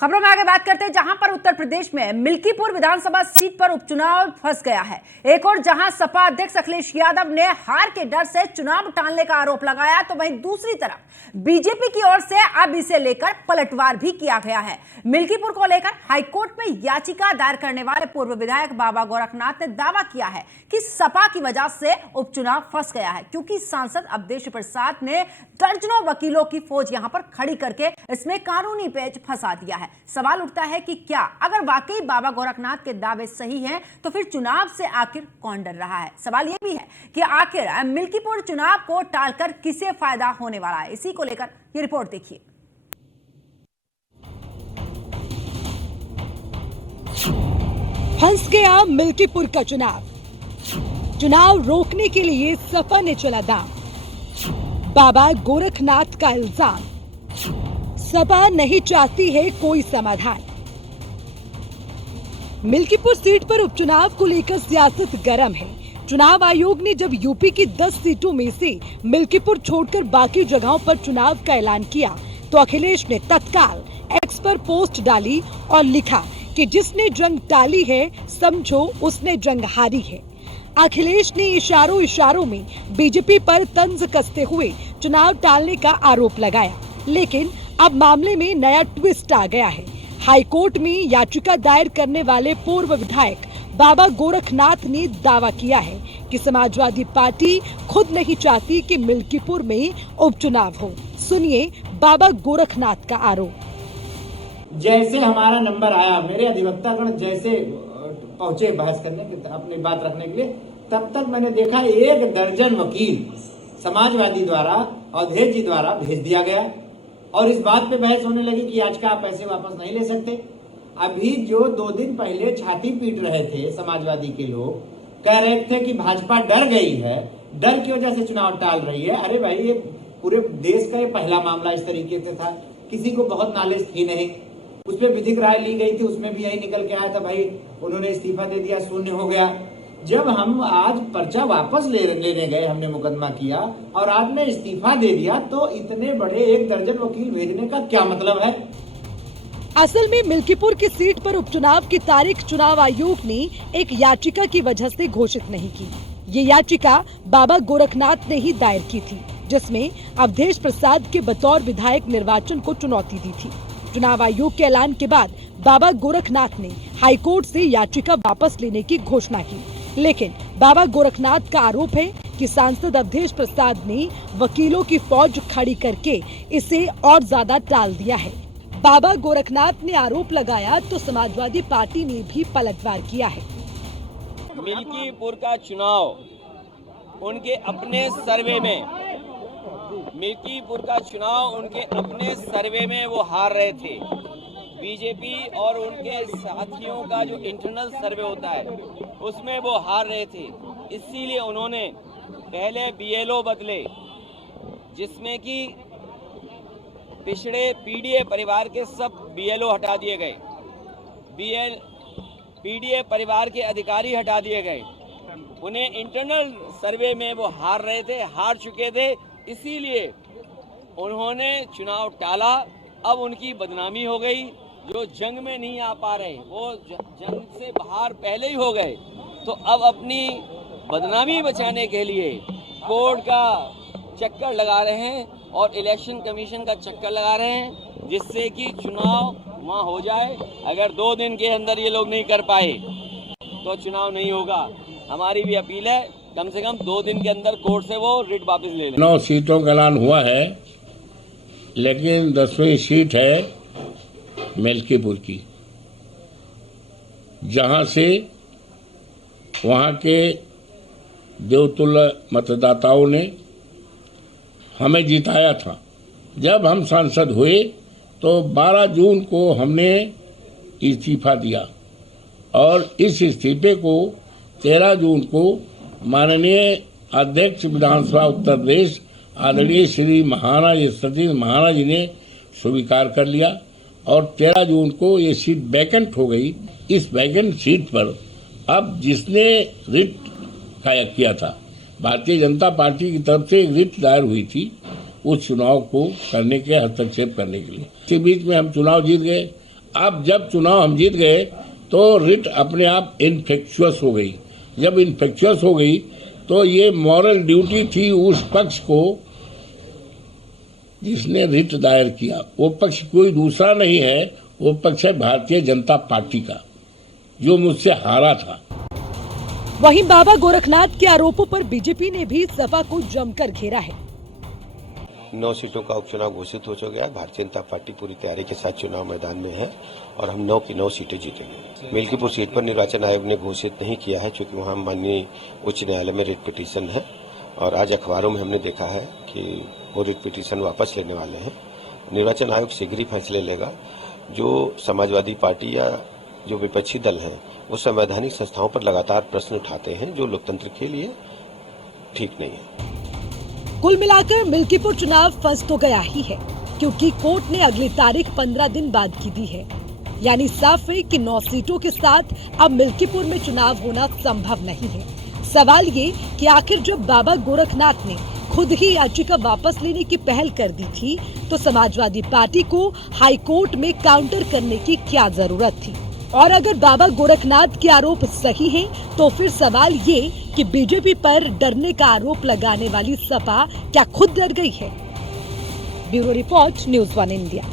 खबरों में आगे बात करते हैं, जहां पर उत्तर प्रदेश में मिल्कीपुर विधानसभा सीट पर उपचुनाव फंस गया है। एक और जहां सपा अध्यक्ष अखिलेश यादव ने हार के डर से चुनाव टालने का आरोप लगाया, तो वहीं दूसरी तरफ बीजेपी की ओर से अब इसे लेकर पलटवार भी किया गया है। मिल्कीपुर को लेकर हाईकोर्ट में याचिका दायर करने वाले पूर्व विधायक बाबा गोरखनाथ ने दावा किया है कि सपा की वजह से उपचुनाव फंस गया है, क्योंकि सांसद अवधेश प्रसाद ने दर्जनों वकीलों की फौज यहां पर खड़ी करके इसमें कानूनी पेच फंसा दिया है। सवाल उठता है कि क्या अगर वाकई बाबा गोरखनाथ के दावे सही हैं, तो फिर चुनाव से आखिर कौन डर रहा है। सवाल यह भी है कि आखिर मिल्कीपुर चुनाव को टालकर किसे फायदा होने वाला है। इसी को लेकर ये रिपोर्ट देखिए। फंस गया मिल्कीपुर का चुनाव रोकने के लिए सपा ने चला दांव। बाबा गोरखनाथ का इल्जाम, सपा नहीं चाहती है कोई समाधान। मिल्कीपुर सीट पर उपचुनाव को लेकर सियासत गर्म है। चुनाव आयोग ने जब यूपी की 10 सीटों में से मिल्कीपुर छोड़कर बाकी जगहों पर चुनाव का ऐलान किया, तो अखिलेश ने तत्काल एक्स पर पोस्ट डाली और लिखा कि जिसने जंग टाली है समझो उसने जंग हारी है। अखिलेश ने इशारों में बीजेपी पर तंज कसते हुए चुनाव टालने का आरोप लगाया, लेकिन अब मामले में नया ट्विस्ट आ गया है। हाईकोर्ट में याचिका दायर करने वाले पूर्व विधायक बाबा गोरखनाथ ने दावा किया है कि समाजवादी पार्टी खुद नहीं चाहती कि मिल्कीपुर में उपचुनाव हो। सुनिए बाबा गोरखनाथ का आरोप। जैसे हमारा नंबर आया, मेरे अधिवक्तागण जैसे पहुंचे बहस करने के अपनी बात रखने के लिए, तब तक मैंने देखा 1 दर्जन वकील समाजवादी द्वारा अवधेश जी द्वारा भेज दिया गया और इस बात पे बहस होने लगी कि याचिका आप पैसे वापस नहीं ले सकते। अभी जो 2 दिन पहले छाती पीट रहे थे समाजवादी के लोग, कह रहे थे कि भाजपा डर गई है, डर की वजह से चुनाव टाल रही है। अरे भाई, ये पूरे देश का ये पहला मामला इस तरीके से था, किसी को बहुत नॉलेज थी नहीं। उस पर विधिक राय ली गई थी, उसमें भी यही निकल के आया था, भाई उन्होंने इस्तीफा दे दिया, शून्य हो गया। जब हम आज पर्चा वापस लेने गए, हमने मुकदमा किया और आपने इस्तीफा दे दिया, तो इतने बड़े 1 दर्जन वकील भेजने का क्या मतलब है? असल में मिल्कीपुर की सीट पर उपचुनाव की तारीख चुनाव आयोग ने एक याचिका की वजह से घोषित नहीं की। ये याचिका बाबा गोरखनाथ ने ही दायर की थी, जिसमें अवधेश प्रसाद के बतौर विधायक निर्वाचन को चुनौती दी थी। चुनाव आयोग के ऐलान के बाद बाबा गोरखनाथ ने हाईकोर्ट से याचिका वापस लेने की घोषणा की, लेकिन बाबा गोरखनाथ का आरोप है कि सांसद अवधेश प्रसाद ने वकीलों की फौज खड़ी करके इसे और ज्यादा टाल दिया है। बाबा गोरखनाथ ने आरोप लगाया तो समाजवादी पार्टी ने भी पलटवार किया है। मिल्कीपुर का चुनाव उनके अपने सर्वे में वो हार रहे थे। बीजेपी और उनके साथियों का जो इंटरनल सर्वे होता है उसमें वो हार रहे थे, इसीलिए उन्होंने पहले बीएलओ बदले, जिसमें कि पिछड़े पीडीए परिवार के सब बीएलओ हटा दिए गए, पीडीए परिवार के अधिकारी हटा दिए गए। उन्हें इंटरनल सर्वे में वो हार चुके थे, इसीलिए उन्होंने चुनाव टाला। अब उनकी बदनामी हो गई। जो जंग में नहीं आ पा रहे वो जंग से बाहर पहले ही हो गए, तो अब अपनी बदनामी बचाने के लिए कोर्ट का चक्कर लगा रहे हैं और इलेक्शन कमीशन का चक्कर लगा रहे हैं, जिससे कि चुनाव वहाँ हो जाए। अगर 2 दिन के अंदर ये लोग नहीं कर पाए तो चुनाव नहीं होगा। हमारी भी अपील है, कम से कम 2 दिन के अंदर कोर्ट से वो रिट वापस ले लें। 9 सीटों का ऐलान हुआ है, लेकिन 10वीं सीट है मिल्कीपुर की, जहां से वहां के देवतुल्य मतदाताओं ने हमें जिताया था। जब हम सांसद हुए तो 12 जून को हमने इस्तीफा दिया और इस इस्तीफे को 13 जून को माननीय अध्यक्ष विधानसभा उत्तर प्रदेश आदरणीय श्री महाराज सतीश महाराज जी ने स्वीकार कर लिया और 13 जून को ये सीट वैकेंट हो गई। इस वैकेंट सीट पर अब जिसने रिट किया था, भारतीय जनता पार्टी की तरफ से एक रिट दायर हुई थी उस चुनाव को करने के हस्तक्षेप करने के लिए। इसी बीच में हम चुनाव जीत गए। अब जब चुनाव हम जीत गए तो रिट अपने आप इनफेक्चुअस हो गई। जब इनफेक्चुअस हो गई तो ये मॉरल ड्यूटी थी उस पक्ष को जिसने रिट दायर किया। वो पक्ष कोई दूसरा नहीं है, वो पक्ष है भारतीय जनता पार्टी का, जो मुझसे हारा था। वहीं बाबा गोरखनाथ के आरोपों पर बीजेपी ने भी सपा को जमकर घेरा है। 9 सीटों का उपचुनाव घोषित हो चुका है। भारतीय जनता पार्टी पूरी तैयारी के साथ चुनाव मैदान में है और हम 9 की 9 सीटें जीतेंगे। मिल्कीपुर सीट पर निर्वाचन आयोग ने घोषित नहीं किया है, क्योंकि वहां माननीय उच्च न्यायालय में रिट पिटीशन है और आज अखबारों में हमने देखा है कि वो रिट पिटीशन वापस लेने वाले हैं। निर्वाचन आयोग शीघ्र ही फैसले लेगा। जो समाजवादी पार्टी या जो विपक्षी दल हैं वो संवैधानिक संस्थाओं पर लगातार प्रश्न उठाते हैं, जो लोकतंत्र के लिए ठीक नहीं है। कुल मिलाकर मिल्कीपुर चुनाव फंस तो गया ही है, क्योंकि कोर्ट ने अगली तारीख 15 दिन बाद की दी है। यानी साफ है कि 9 सीटों के साथ अब मिल्कीपुर में चुनाव होना संभव नहीं है। सवाल ये कि आखिर जब बाबा गोरखनाथ ने खुद ही याचिका वापस लेने की पहल कर दी थी, तो समाजवादी पार्टी को हाई कोर्ट में काउंटर करने की क्या जरूरत थी? और अगर बाबा गोरखनाथ के आरोप सही हैं, तो फिर सवाल ये कि बीजेपी पर डरने का आरोप लगाने वाली सपा क्या खुद डर गई है? Bureau report, news 1 India.